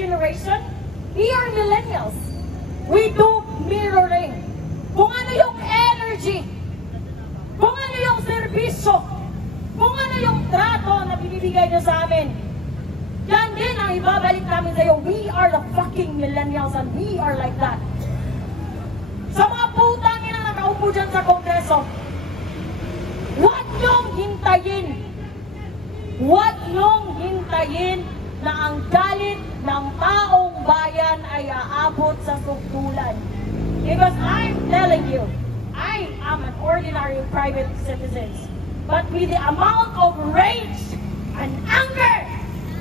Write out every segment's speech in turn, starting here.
generation, we are millennials. We do mirroring. Kung ano yung energy, kung ano yung serbisyo, kung ano yung trato na binibigay nyo sa amin, yan din ang ibabalik namin sa'yo. We are the fucking millennials and we are like that. Sa mga putang ina nakaupo dyan sa Kongreso, huwag nyong hintayin. Huwag nyong hintayin na ang galit ng taong bayan ay aabot sa sukdulan. Because I'm telling you, I am an ordinary private citizen. But with the amount of rage and anger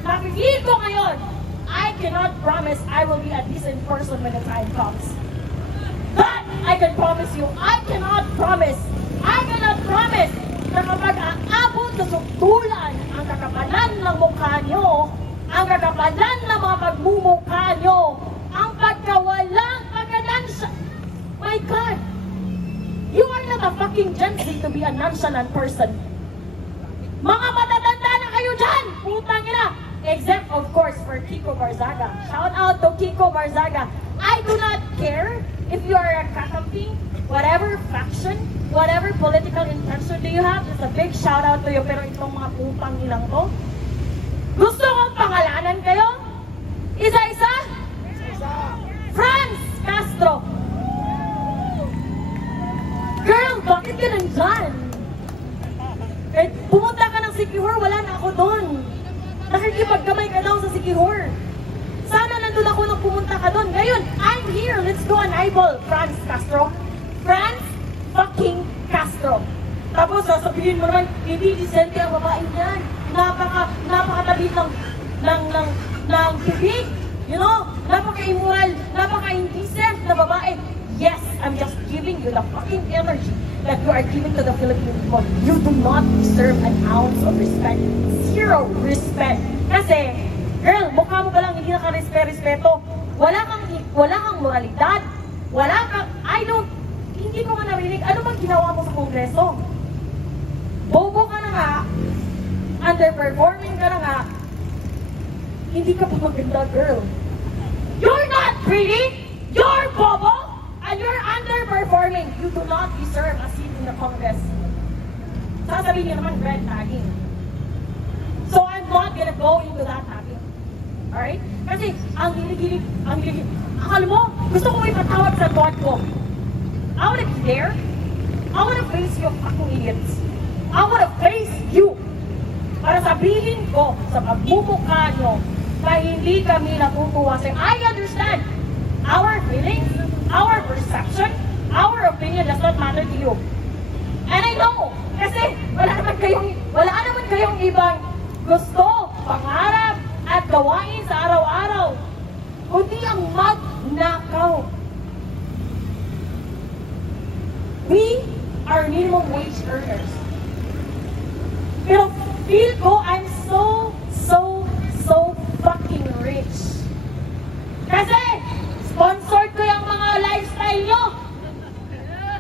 na feel ko ngayon, I cannot promise I will be a decent person when the time comes. That I can promise you. I cannot promise na kapag aabot sa sukdulan ang kakapalan ng mukha nyo, ang kakapalan ng mga pagmumukha nyo, ang pagkawalang pagkanansya. My God! You are not a fucking Gen Z to be a nonchalant person. Mga matatanda na kayo dyan! Putang ina! Except, of course, for Kiko Barzaga. Shout out to Kiko Barzaga. I do not care if you are a kakamping, whatever faction, whatever political intention do you have, just a big shout out to you. Pero itong mga putang ilang to, gusto kong pangalanan kayo? Isa-isa? Franz Castro. Girl, bakit ka nandyan? Eh, pumunta ka ng Sikihor, wala na ako doon. Nakikipagkamay ka daw sa Sikihor. Sana nandun ako nung pumunta ka doon. Ngayon, I'm here. Let's do an eyeball. Franz Castro. Franz fucking Castro. Tapos sasabihin mo naman, hindi disente ang babae niyan. Napakatabi ng bibig. You know? Napaka-immoral, napaka-indecent na babae. Yes, I'm just giving you the fucking energy that you are giving to the Philippine people. You do not deserve an ounce of respect. Zero respect. Kasi, girl, mukha mo ba lang hindi naka-respeto? Wala kang moralidad. Hindi ko nga narinig. Ano bang ginawa mo sa Kongreso? Bobo ka na nga. Underperforming ka na nga. Hindi ka pa maganda, girl. You're not pretty. You're bobo. And you're underperforming. You do not deserve a seat in the Congress. Sasabihin niyo naman red tagging. So I'm not gonna go into that tagging. Alright? Kasi ang hilig. Akala mo, gusto ko ipatawag sa God ko. I wanna be there. I wanna face you fucking idiots. I wanna face you. Para sabihin ko sa pagmumukha nyo na hindi kami natutuwa sa I understand our feelings, our perception, our opinion does not matter to you. And I know, kasi wala naman kayong ibang gusto, pangarap, at gawain sa araw-araw, kundi ang magnakaw. We are minimum wage earners. Pero feel ko, I'm so fucking rich. Kasi, sponsored ko yung mga lifestyle nyo.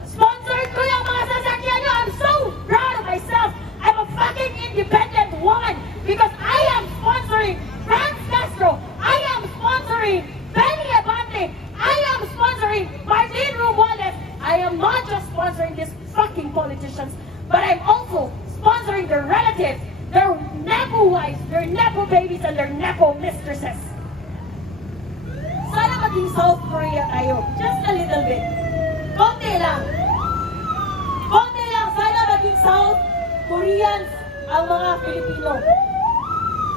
Sponsored ko yung mga sasakyan nyo. I'm so proud of myself. I'm a fucking independent woman because I am sponsoring Franz Castro. I am sponsoring Benny Abante. I am sponsoring Martin Romualdez. I am not just sponsoring these fucking politicians, but I'm also sponsoring their relatives, their nepo wives, their nepo babies, and their nepo mistresses. Sana maging South Korea tayo. Just a little bit. Konti lang. Sana maging South Koreans ang mga Pilipino.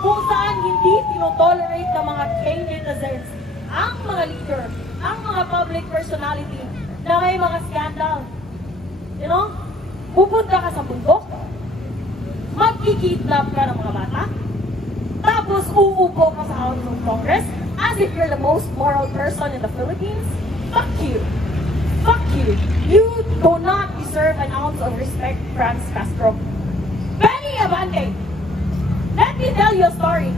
Kung saan hindi tinotolerate ng mga K-netizens ang mga leader, ang mga public personality na may mga scandal. You know? Pupunta ka sa bundok, magkikidnap ka ng mga bata, tapos uupo ka sa House of Congress as if you're the most moral person in the Philippines. Fuck you. Fuck you. You do not deserve an ounce of respect, Franz Castro. Benny Abante, let me tell you a story.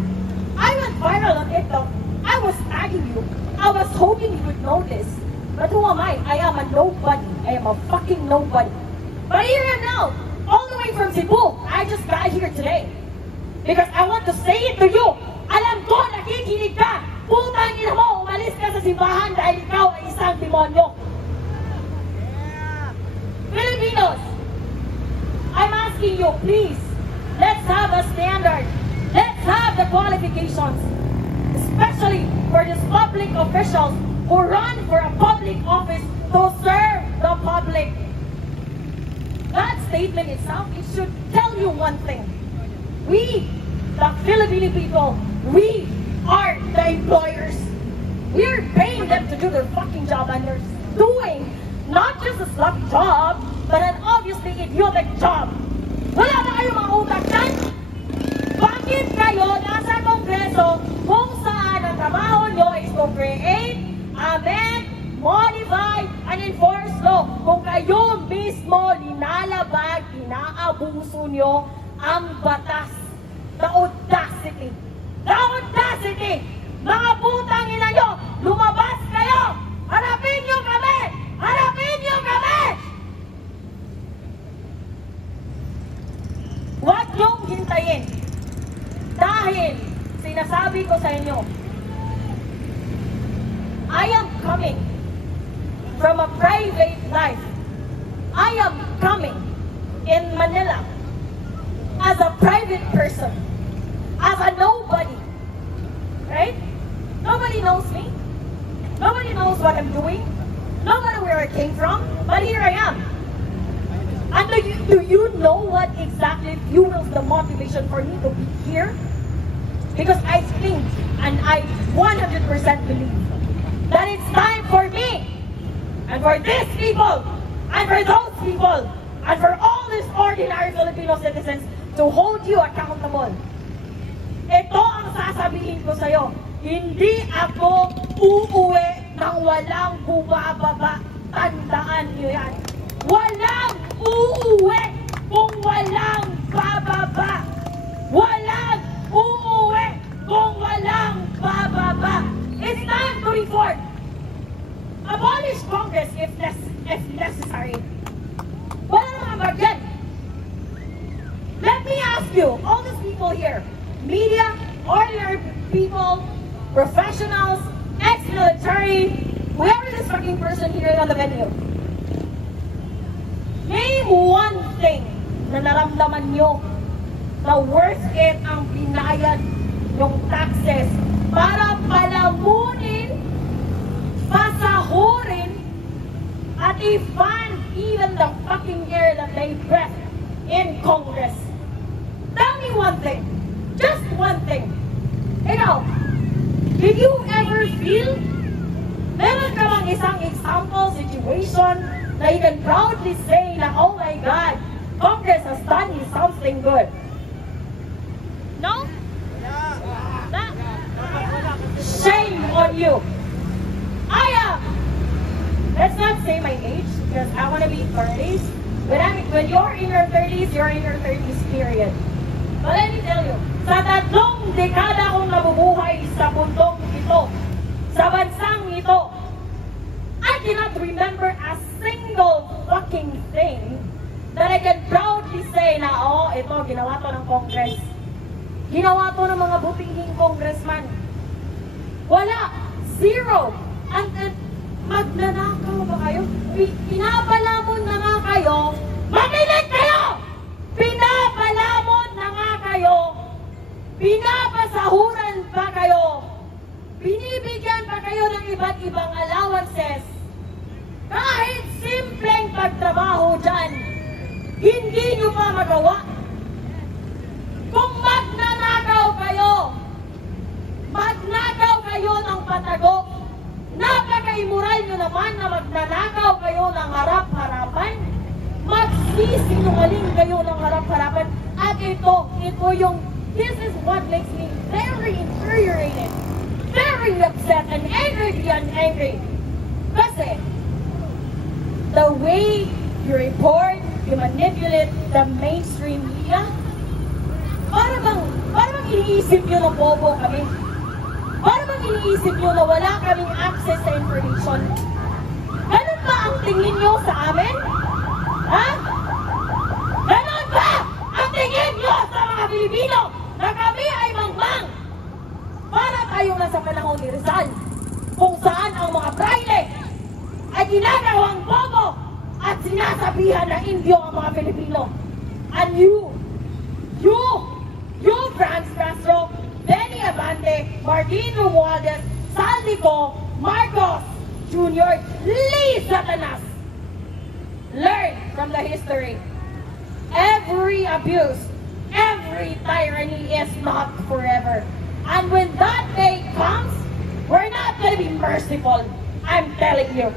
I went viral on TikTok. I was tagging you. I was hoping you would notice. But who am I? I am a nobody. I am a fucking nobody. But here I am now, all the way from Cebu. I just got here today. Because I want to say it to you. Alam ko, nakikinig ka. Putang ina mo, umalis ka sa simbahan dahil ikaw ay isang demonyo. Filipinos, I'm asking you, please, let's have a standard. Let's have the qualifications, especially for these public officials who run for a public office to serve the public. That statement itself, it should tell you one thing. We, the Filipino people, we are the employers. We are paying them to do their fucking job, and they're doing not just a sloppy job, but an obviously idiotic job. Wala na kayong mga utak dyan? Bakit kayo nasa Kongreso kung saan ang trabaho nyo is to create, amend, modify, and enforce law? Kung kayo mismo linalabag, inaabuso nyo ang batas. The audacity! The audacity! Mga putang ina nyo, lumabas kayo! Harapin nyo kami! Harapin nyo kami! Huwag nyong hintayin. Dahil, sinasabi ko sa inyo, I am coming from a private life. I am coming in Manila as a private person, as a nobody. Right? Nobody knows me. Nobody knows what I'm doing. Nobody where I came from. But here I am. And do you know what exactly fuels the motivation for me to be here? Because I think, and I 100% believe, that it's time for me, and for these people, and for those people, and for all these ordinary Filipino citizens to hold you accountable. Ito ang sasabihin ko sa'yo. Hindi ako uuwi nang walang bubababa. Tandaan niyo yan. Walang uuwi kung walang bababa. Walang uuwi kung walang bababa. It's time to reform. Abolish Congress if necessary. Wala naman ba dyan? Let me ask you, all these people here, media, ordinary people, professionals, ex-military, whoever this fucking person here on the venue, name one thing na naramdaman nyo na worth it ang binayad yung taxes para palamunin, pasahurin, at i-fund even the fucking air that they breathe in Congress. Tell me one thing. Just one thing. Ikaw, did you ever feel meron ka bang isang example situation na you can proudly say na, oh my God, Congress has done you something good? No? Shame on you. I am. Let's not say my age because I want to be 30s. When you're in your 30s, you're in your 30s period. But let me tell you, sa 3 dekada kong nabubuhay sa bundok ito, sa bansang ito, I cannot remember a single fucking thing that I can proudly say na, oh, ito, ginawa to ng Congress. Ginawa to ng mga butihing congressman. Wala. Zero. And magnanakaw ba kayo? Pinapalamon na nga kayo. Makinig kayo! Pinapalamon na nga kayo. Pinapasahuran pa kayo. Binibigyan pa kayo ng iba't ibang allowances. Kahit simpleng pagtrabaho dyan, hindi nyo pa magawa. Kung magnanakaw kayo ng patago, napaka-immoral nyo naman na magnanakaw kayo ng harap-harapan, magsisinungaling kayo ng harap-harapan, at ito yung, this is what makes me very infuriated, very upset, and angry beyond angry. Kasi, the way you report, you manipulate the mainstream media, para bang iniisip nyo na bobo kami? Para bang iniisip nyo na wala kaming access sa information? Ganun ba ang tingin nyo sa amin? Ha? Ganun ba ang tingin nyo sa mga Pilipino na kami ay mangmang para tayong na sa panahon ni Rizal, kung saan ang mga braille ay ginagawang bobo at sinasabihan na Indio ang mga Pilipino. And you, Franz Castro, Benny Abante, Martin Romualdez, Saldico, Marcos Jr., Lee Satanas, learn from the history. Every abuse, every tyranny is not forever. And when that day comes, we're not going to be merciful. I'm telling you.